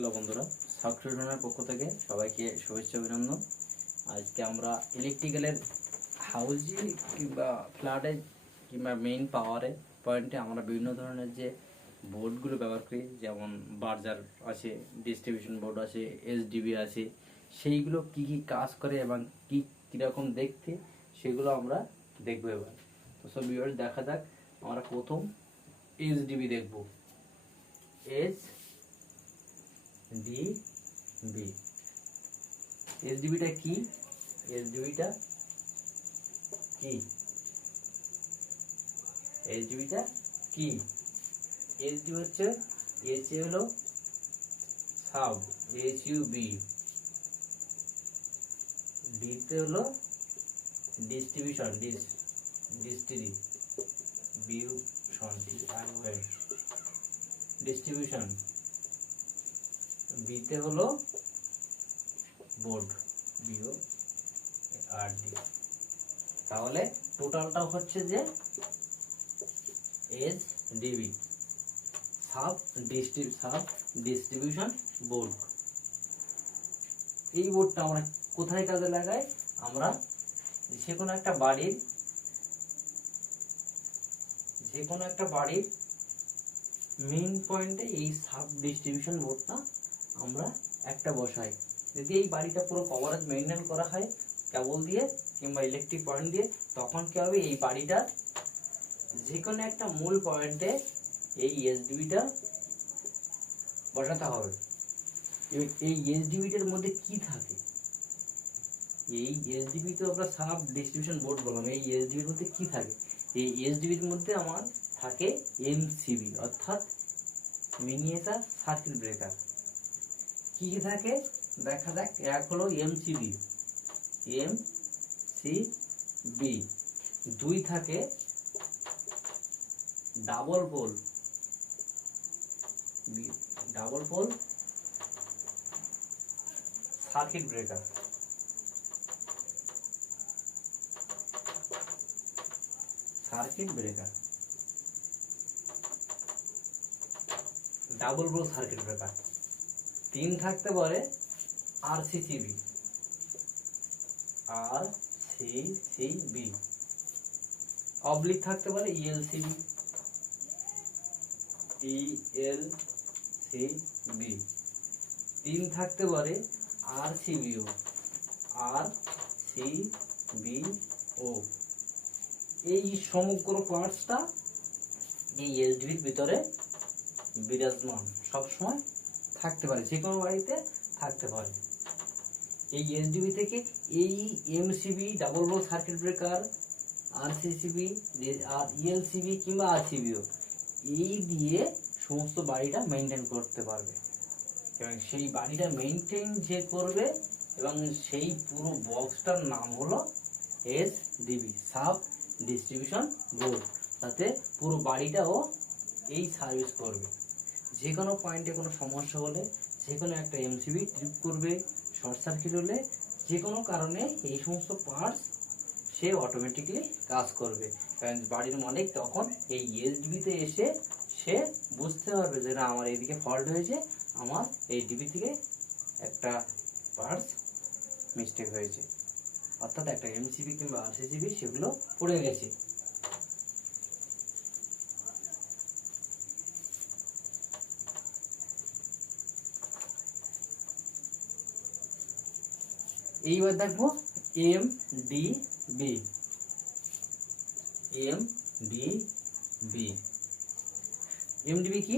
Hello বন্ধুরা, সাবস্ক্রিপশনের পক্ষ থেকে সবাইকে শুভেচ্ছা অভিনন্দন। আজকে আমরা ইলেকট্রিক্যালের হাউজে কিংবা ফ্ল্যাটে কিংবা মেইন পাওয়ারে পয়েন্টে আমরা বিভিন্ন ধরনের যে বোর্ডগুলো ব্যবহার করি, যেমন বার্জার আছে, ডিস্ট্রিবিউশন বোর্ড আছে, এসডিবি আছে, সেইগুলো কি কি কাজ করে এবং কি কীরকম দেখতে সেগুলো আমরা দেখবো এবার। তো সব ভিউয়ার্স দেখা যাক, আমরা প্রথম এসডিবি দেখব। এসডিবি এসডিবিটা কি? এসডিবিটা কি? এসডিবিটা কি? এসডিবি হচ্ছে এসি হলো সাব, এসইউবি, ডিতে হলো ডিস্ট্রিবিউশন, ডিস্ট্রিবিউশন, বিতে হলো বোর্ড, বিও আর ডি। তাহলে টোটালটা হচ্ছে যে এসডিবি, সাব ডিস্ট্রিবিউশন বোর্ড। এই বোর্ডটা আমরা কোথায় কাজে লাগাই? আমরা যে কোনো একটা বাড়ির মেইন পয়েন্টে এই সাব ডিস্ট্রিবিউশন বোর্ডটা আমরা একটা বসাই। যদি এই বাড়িটা পুরো কভারেজ মেইনটেইন করা হয় কেবল দিয়ে কিংবা ইলেকট্রিক পয়েন্ট দিয়ে, তখন কি হবে, এই বাড়িটার যে কোনো একটা মূল পয়েন্টে এই এসডিবিটা বসাতে হবে। এই এসডিবিটার মধ্যে কি থাকে? এই এসডিবি তো আমরা সাব ডিস্ট্রিবিউশন বোর্ড বললাম, এই এসডিবির মধ্যে কি থাকে? এই এসডিবির মধ্যে আমার থাকে এমসিবি, অর্থাৎ মিনিয়েচার সার্কিট ব্রেকার। কি কি থাকে দেখা যাক। এক হলো এমসিবি, দুই থাকে double pole circuit breaker. Double pole circuit breaker. তিন থাকতে পারে আরসিসিবি, অবলিক থাকতে পারে ইএলসিবি, তিন থাকতে পারে আরসিবিও। এই সমগ্র পার্টসটা এই এসডিবির ভিতরে বিরাজমান সবসময় থাকতে পারে, যে কোনো বাড়িতে থাকতে পারে। এই এসডিবি থেকে এই MCB, double pole circuit breaker, RCCB আর ইএলসিবি কিংবা আরসিবিও, এই দিয়ে সমস্ত বাড়িটা মেনটেন করতে পারবে। এবং সেই বাড়িটা মেনটেন যে করবে এবং সেই পুরো বক্সটার নাম হলো এসডিবি, সাব ডিস্ট্রিবিউশন বোর্ড। তাতে পুরো বাড়িটাও এই সার্ভিস করবে। যে কোনো পয়েন্টে কোনো সমস্যা হলে, যে কোনো একটা এমসিবি ট্রিপ করবে, শর্ট সার্কিট হলে, যে কোনো কারণে এই সমস্ত পার্টস সে অটোমেটিকলি কাজ করবে। কারণ বাড়ির মালিক তখন এই এসডিবিতে এসে সে বুঝতে পারবে যে না, আমার এইদিকে ফল্ট হয়েছে, আমার এই ডিবি থেকে একটা পার্টস মিস্টেক হয়েছে, অর্থাৎ একটা এমসিবি কিংবা আরসিসিবি সেগুলো পড়ে গেছে। এইবার দেখবো এমডিবি। এমডিবি কি?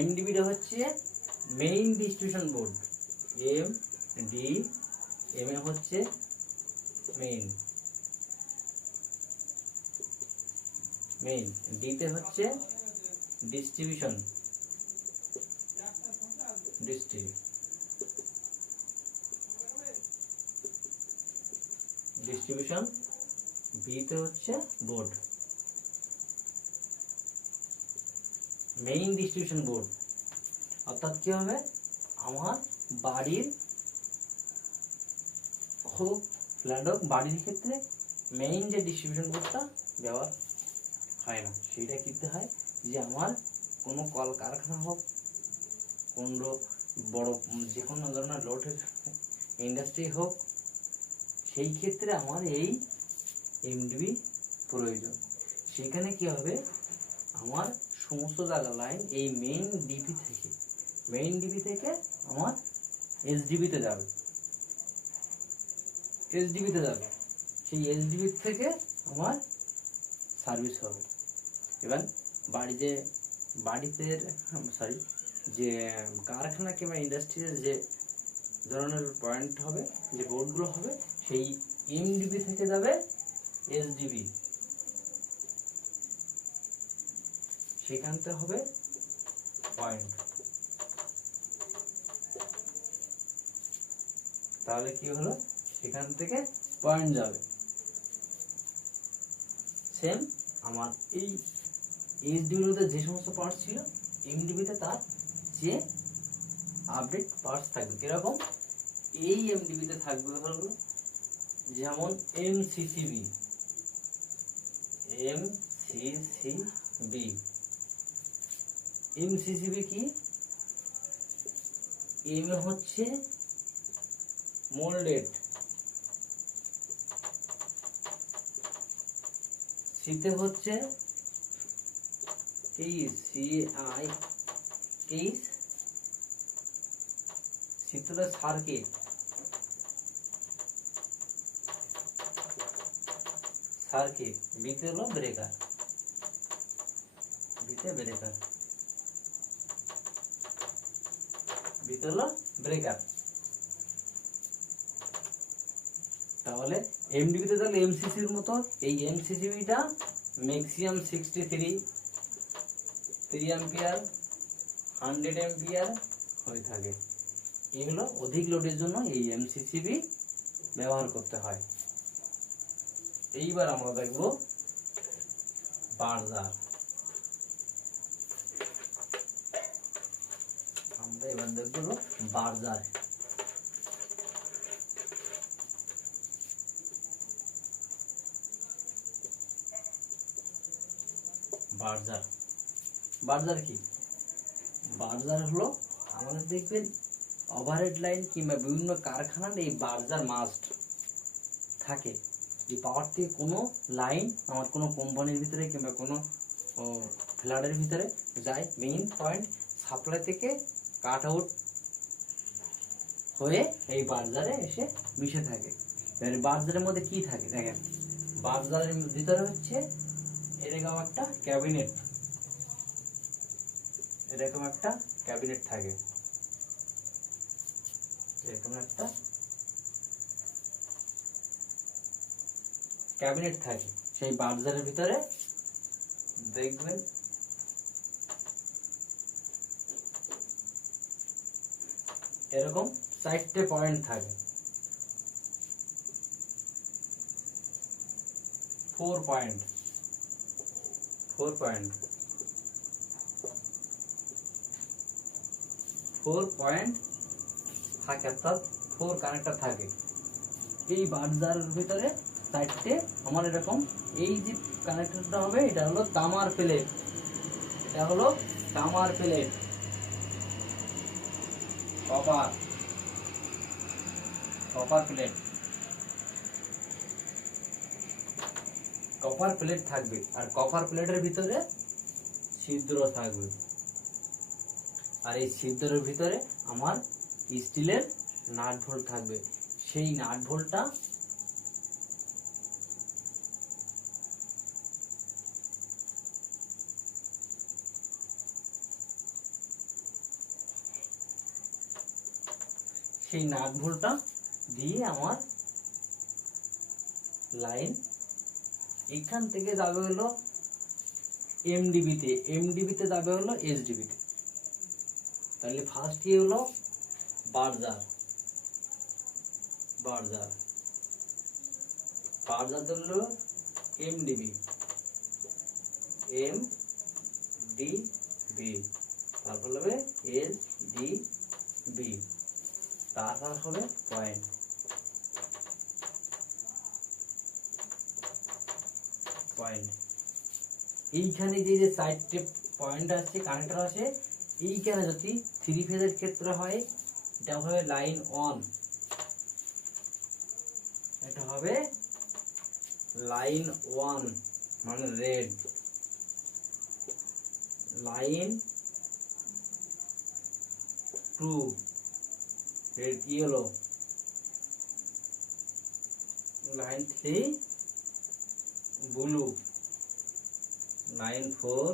এমডিবিটা হচ্ছে main distribution board. M A হচ্ছে মেইন, ডিতে হচ্ছে ডিস্ট্রিবিউশন, বিতে হচ্ছে বোর্ড। মেইন ডিস্ট্রিবিউশন বোর্ড অর্থাৎ কি হবে, আমার বাড়ির হোক ফ্ল্যাট হোক, বাড়ির ক্ষেত্রে মেইন যে ডিস্ট্রিবিউশন বোর্ডটা ব্যবহার হয় না, সেইটা কিনতে হয় যে আমার কোনো কলকারখানা হোক, কোনো বড় যে কোনো ধরনের লোডের ইন্ডাস্ট্রি হোক, সেই ক্ষেত্রে আমার এই এমডিবি প্রয়োজন। সেখানে কি হবে, আমার সমস্ত জায়গা লাইন এই মেইন ডিবি থেকে আমার এসডিবিতে যাবে, সেই এসডিবি থেকে আমার সার্ভিস হবে। এবার বাড়িতে যে কারখানা কিংবা ইন্ডাস্ট্রিতে যে ধরনের পয়েন্ট হবে, যে বোর্ডগুলো হবে, সেই এমডিবি থেকে যাবে এসডিবি, সেখানতে হবে পয়েন্ট। তাহলে কি হলো, সেখান থেকে পয়েন্ট যাবে। সেম আমার এই এসডিবিতে যে সমস্ত পার্টস ছিল, এমডিবিতে তার যে আপডেট পার্টস থাকবে। কিরকম, এই এমডিবিতে থাকবে হলো যেমন এমসিসিবি কি, এম হচ্ছে মোল্ডেড, সিতে হচ্ছে কেস, সিতে হলো সার্কিট, বিতে হলো ব্রেকার, তাহলে এমডিবিতে তাহলে এমসিসির মতো এই এমসিসিবিটা ম্যাক্সিমাম 3 অ্যাম্পিয়ার 100 অ্যাম্পিয়ার হয়ে থাকে। এগুলো অধিক লোডের জন্য এই এমসিসিবি ব্যবহার করতে হয়। এইবার আমরা দেখব বার্জার। বার্জার কি, বার্জার হলো আমাদের দেখবেন ওভারহেড লাইন কিংবা বিভিন্ন কারখানার এই বার্জার মাস্ট থাকে। এই পাওয়ার থেকে কোনো লাইন আমার কোনো কোম্পানির ভিতরে কিংবা কোনো ফ্ল্যাটের ভিতরে যায়, মেইন পয়েন্ট সাপ্লাই থেকে কাট আউট হয়ে এই বার্জারে এসে মিশে থাকে। এবার বার্জারের মধ্যে কি থাকে দেখেন, বার্জারের ভিতরে হচ্ছে এরকম একটা ক্যাবিনেট, থাকে, এরকম একটা ক্যাবিনেট থাকে। সেই বার্জারের ভিতরে দেখবেন এরকম 4টে পয়েন্ট থাকে, 4 পয়েন্ট থাকে, অর্থাৎ 4 কানেক্টর থাকে এই বার্জারের ভিতরে 4টে। আমার এরকম এই যে কানেক্টরটা হবে, এটা হলো তামার প্লেট, কপার প্লেট থাকবে। আর কপার প্লেটের ভিতরে ছিদ্র থাকবে, আর এই ছিদ্রের ভিতরে আমার স্টিলের নাট ভোল্ট থাকবে। সেই নাট ভোল্টটা দিয়ে আমার লাইন এখান থেকে যাবে হলো এমডিবিতে যাবে হলো এসডিবিতে। তাহলে ফার্স্ট কি হলো বার্জার হলো এমডিবি, তারপর হবে এসডিবি, তারপর হবে পয়েন্ট। এইখানে যে 4টে পয়েন্ট আছে, কানেক্টর আছে, এইখানে যদি 3 ফেজের ক্ষেত্রে হয় এটা হবে লাইন 1, এটা হবে লাইন 1 মানে red, line 2 red yellow, line 3 blue, line 4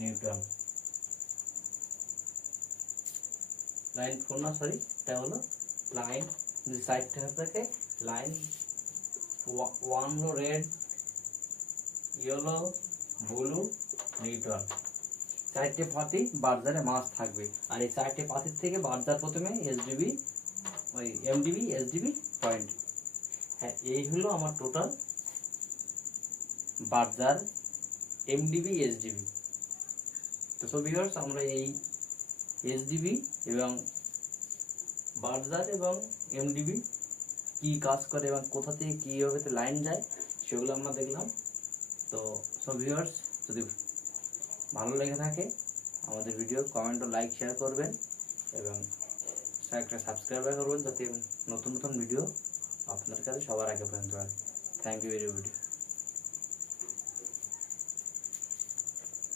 neutral. Line 4 না সরি, এটা হলো লাইন যে সাইডটা থাকে লাইন 1 হলো রেড ইয়েলো ব্লু নিউট্রাল। 4টে পাতি বার্জারে মাছ থাকবে, আর এই 4টে পাতির থেকে বার্জার প্রথমে এসডিবি ওই এমডিবি এসডিবি পয়েন্ট। হ্যাঁ, এই হলো আমার টোটাল বার্জার এমডিবি এসডিবি। তো সো ভিউয়ার্স, আমরা এই এসডিবি এবং বার্জার এবং এমডিবি কি কাজ করে এবং কোথা থেকে কীভাবে লাইন যায় সেগুলো আমরা দেখলাম। তো সো ভিউয়ার্স, যদি ভালো লেগে থাকে আমাদের ভিডিও কমেন্ট ও লাইক শেয়ার করবেন এবং একটা সাবস্ক্রাইব করবেন যাতে নতুন নতুন ভিডিও আপনার কাছে সবার আগে পৌঁছতে পারে। Thank you very much.